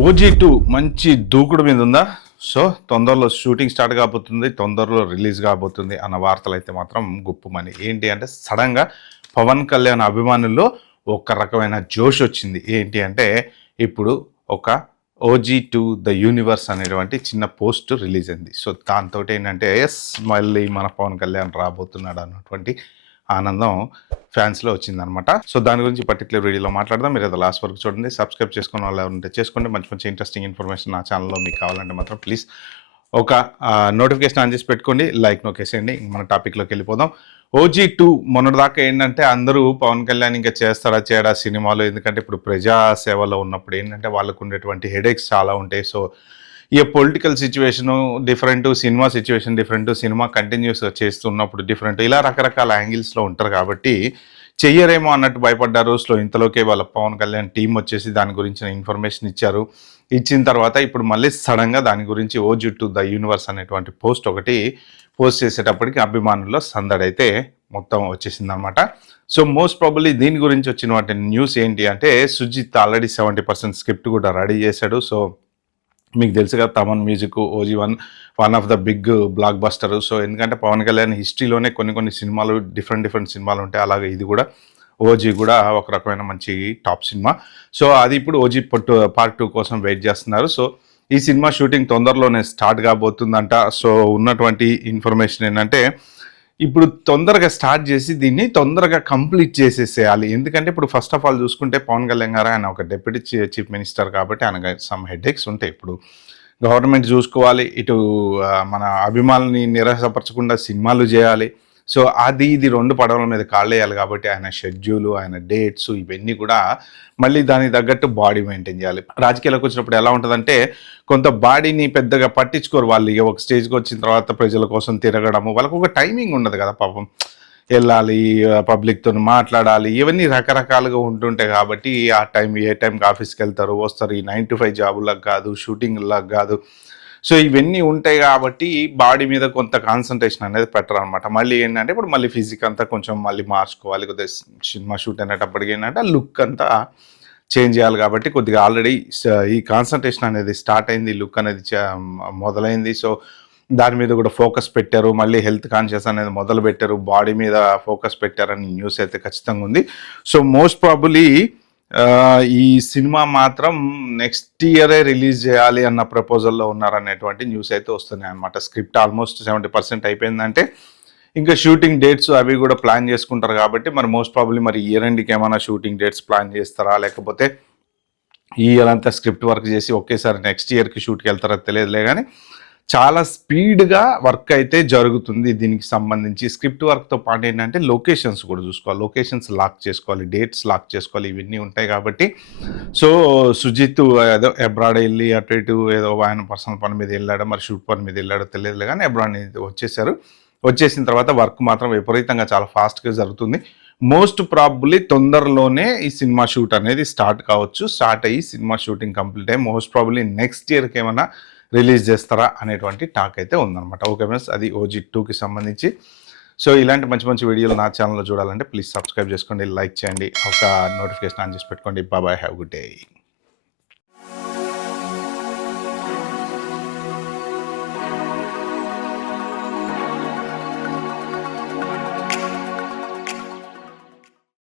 OG2 మంచి దూకుడు మీద ఉందా? సో తొందరలో షూటింగ్ స్టార్ట్ కాబోతుంది, తొందరలో రిలీజ్ కాబోతుంది అన్న వార్తలు అయితే మాత్రం గుప్పుమని. ఏంటి అంటే సడన్గా పవన్ కళ్యాణ్ అభిమానుల్లో ఒక రకమైన జోష్ వచ్చింది. ఏంటి అంటే ఇప్పుడు ఒక OG2 ద యూనివర్స్ అనేటువంటి చిన్న పోస్ట్ రిలీజ్ అయింది. సో దాంతో ఏంటంటే ఎస్ మళ్ళీ మన పవన్ కళ్యాణ్ రాబోతున్నాడు అన్నటువంటి ఆనందం ఫ్యాన్స్లో వచ్చిందనమాట. సో దాని గురించి పర్టికులర్ వీడియోలో మాట్లాడదాం. మీరు అది లాస్ట్ వరకు చూడండి. సబ్స్క్రైబ్ చేసుకున్న వాళ్ళు ఉంటే చేసుకోండి. మంచి మంచి ఇంట్రెస్టింగ్ ఇన్ఫర్మేషన్ నా ఛానల్లో మీకు కావాలంటే మాత్రం ప్లీజ్ ఒక నోటిఫికేషన్ ఆన్ చేసి పెట్టుకోండి, లైక్ నొక్కేసేయండి. మన టాపిక్లోకి వెళ్ళిపోదాం. OG2 మొన్నటిదాకా ఏంటంటే అందరూ పవన్ కళ్యాణ్ ఇంకా చేస్తారా చేయడా సినిమాలో, ఎందుకంటే ఇప్పుడు ప్రజా సేవలో ఉన్నప్పుడు ఏంటంటే వాళ్ళకు ఉండేటువంటి హెడేక్స్ చాలా ఉంటాయి. సో ఈ political situation different, cinema situation different, cinema కంటిన్యూస్గా చేస్తున్నప్పుడు డిఫరెంట్, ఇలా రకరకాల యాంగిల్స్లో ఉంటారు కాబట్టి చెయ్యరేమో అన్నట్టు భయపడ్డారు. సో ఇంతలోకే వాళ్ళ పవన్ కళ్యాణ్ టీం వచ్చేసి దాని గురించిన ఇన్ఫర్మేషన్ ఇచ్చారు. ఇచ్చిన తర్వాత ఇప్పుడు మళ్ళీ సడన్గా దాని గురించి OG2 ద యూనివర్స్ అనేటువంటి పోస్ట్ ఒకటి పోస్ట్ చేసేటప్పటికి అభిమానుల్లో సందడైతే మొత్తం వచ్చేసింది అనమాట. సో మోస్ట్ ప్రాబబ్లీ దీని గురించి వచ్చిన న్యూస్ ఏంటి అంటే సుజిత్ ఆల్రెడీ 70% స్క్రిప్ట్ కూడా రెడీ చేశాడు. సో మీకు తెలుసు కదా, Thaman music OG1 one of the big blockbuster. So ఎందుకంటే పవన్ కళ్యాణ్ హిస్టరీలోనే కొన్ని సినిమాలు డిఫరెంట్ సినిమాలు ఉంటాయి. అలాగే ఇది కూడా OG కూడా ఒక రకమైన మంచి టాప్ సినిమా. సో అది ఇప్పుడు OG పార్ట్ 2 కోసం వెయిట్ చేస్తున్నారు. సో ఈ సినిమా షూటింగ్ తొందరలోనే స్టార్ట్ కాబోతుందంట. సో ఉన్నటువంటి ఇన్ఫర్మేషన్ ఏంటంటే ఇప్పుడు తొందరగా స్టార్ట్ చేసి దీన్ని తొందరగా కంప్లీట్ చేసేసేయాలి. ఎందుకంటే ఇప్పుడు ఫస్ట్ ఆఫ్ ఆల్ చూసుకుంటే పవన్ కళ్యాణ్ గారు ఆయన ఒక డిప్యూటీ చీఫ్ మినిస్టర్ కాబట్టి ఆయన సమ్ హెడేక్స్ ఉంటాయి. ఇప్పుడు గవర్నమెంట్ చూసుకోవాలి, ఇటు మన అభిమానుల్ని నిరాశపరచకుండా సినిమాలు చేయాలి. సో అది ఇది రెండు పడవల మీద కాళ్ళేయాలి కాబట్టి ఆయన షెడ్యూలు, ఆయన డేట్స్ ఇవన్నీ కూడా మళ్ళీ దానికి తగ్గట్టు బాడీ మెయింటైన్ చేయాలి. రాజకీయాలకు వచ్చినప్పుడు ఎలా ఉంటుందంటే కొంత బాడీని పెద్దగా పట్టించుకోరు వాళ్ళు. ఇక ఒక స్టేజ్కి వచ్చిన తర్వాత ప్రజల కోసం తిరగడము, వాళ్ళకు ఒక టైమింగ్ ఉండదు కదా పాపం. వెళ్ళాలి, పబ్లిక్తో మాట్లాడాలి, ఇవన్నీ రకరకాలుగా ఉంటుంటాయి కాబట్టి ఆ టైం ఏ టైంకి ఆఫీస్కి వెళ్తారు వస్తారు. ఈ 9 to 5 జాబులకు కాదు, షూటింగ్లకు కాదు. సో ఇవన్నీ ఉంటాయి కాబట్టి బాడీ మీద కొంత కాన్సన్ట్రేషన్ అనేది పెట్టరు అనమాట. మళ్ళీ ఏంటంటే ఇప్పుడు మళ్ళీ ఫిజిక్ అంతా కొంచెం మళ్ళీ మార్చుకోవాలి. కొద్దిగా సినిమా షూట్ అనేటప్పటికి ఏంటంటే లుక్ అంతా చేంజ్ చేయాలి కాబట్టి కొద్దిగా ఆల్రెడీ ఈ కాన్సన్ట్రేషన్ అనేది స్టార్ట్ అయింది, లుక్ అనేది మొదలైంది. సో దాని మీద కూడా ఫోకస్ పెట్టారు. మళ్ళీ హెల్త్ కాన్షియస్ అనేది మొదలు పెట్టారు, బాడీ మీద ఫోకస్ పెట్టారని న్యూస్ అయితే ఖచ్చితంగా ఉంది. సో మోస్ట్ ప్రాబబ్లీ ఈ సినిమా మాత్రం నెక్స్ట్ ఇయరే రిలీజ్ చేయాలి అన్న ప్రపోజల్లో ఉన్నారనేటువంటి న్యూస్ అయితే వస్తున్నాయి అనమాట. స్క్రిప్ట్ ఆల్మోస్ట్ 70% అయిపోయిందంటే ఇంకా షూటింగ్ డేట్స్ అవి కూడా ప్లాన్ చేసుకుంటారు కాబట్టి మరి మోస్ట్ ప్రాబబ్లీ మరి ఇయర్ ఎండ్కి ఏమైనా షూటింగ్ డేట్స్ ప్లాన్ చేస్తారా, లేకపోతే ఈ ఇయర్ అంతా స్క్రిప్ట్ వర్క్ చేసి ఒకేసారి నెక్స్ట్ ఇయర్కి షూట్కి వెళ్తారో తెలియదులే. కానీ చాలా స్పీడ్గా వర్క్ అయితే జరుగుతుంది దీనికి సంబంధించి. స్క్రిప్ట్ వర్క్తో పాటు ఏంటంటే లొకేషన్స్ కూడా చూసుకోవాలి, లొకేషన్స్ లాక్ చేసుకోవాలి, డేట్స్ లాక్ చేసుకోవాలి, ఇవన్నీ ఉంటాయి కాబట్టి. సో సుజిత్ ఏదో అబ్రాడ్ వెళ్ళి అటు ఇటు ఏదో ఆయన పర్సనల్ పని మీద వెళ్ళాడో మరి షూట్ పని మీద వెళ్ళాడో తెలియదులే, కానీ అబ్రాడ్ వచ్చేసారు. వచ్చేసిన తర్వాత వర్క్ మాత్రం విపరీతంగా చాలా ఫాస్ట్గా జరుగుతుంది. మోస్ట్ ప్రాబబ్లీ తొందరలోనే ఈ సినిమా షూట్ అనేది స్టార్ట్ కావచ్చు. స్టార్ట్ అయ్యి సినిమా షూటింగ్ కంప్లీట్ అయ్యి మోస్ట్ ప్రాబబ్లీ నెక్స్ట్ ఇయర్కి ఏమైనా రిలీజ్ చేస్తారా అనేటువంటి టాక్ అయితే ఉందన్నమాట. ఓకే ఫ్రెండ్స్, అది OG2కి సంబంధించి. సో ఇలాంటి మంచి మంచి వీడియోలు నా ఛానల్లో చూడాలంటే ప్లీజ్ సబ్స్క్రైబ్ చేసుకోండి, లైక్ చేయండి, ఒక నోటిఫికేషన్ ఆన్ చేసి పెట్టుకోండి. Bye, have good day.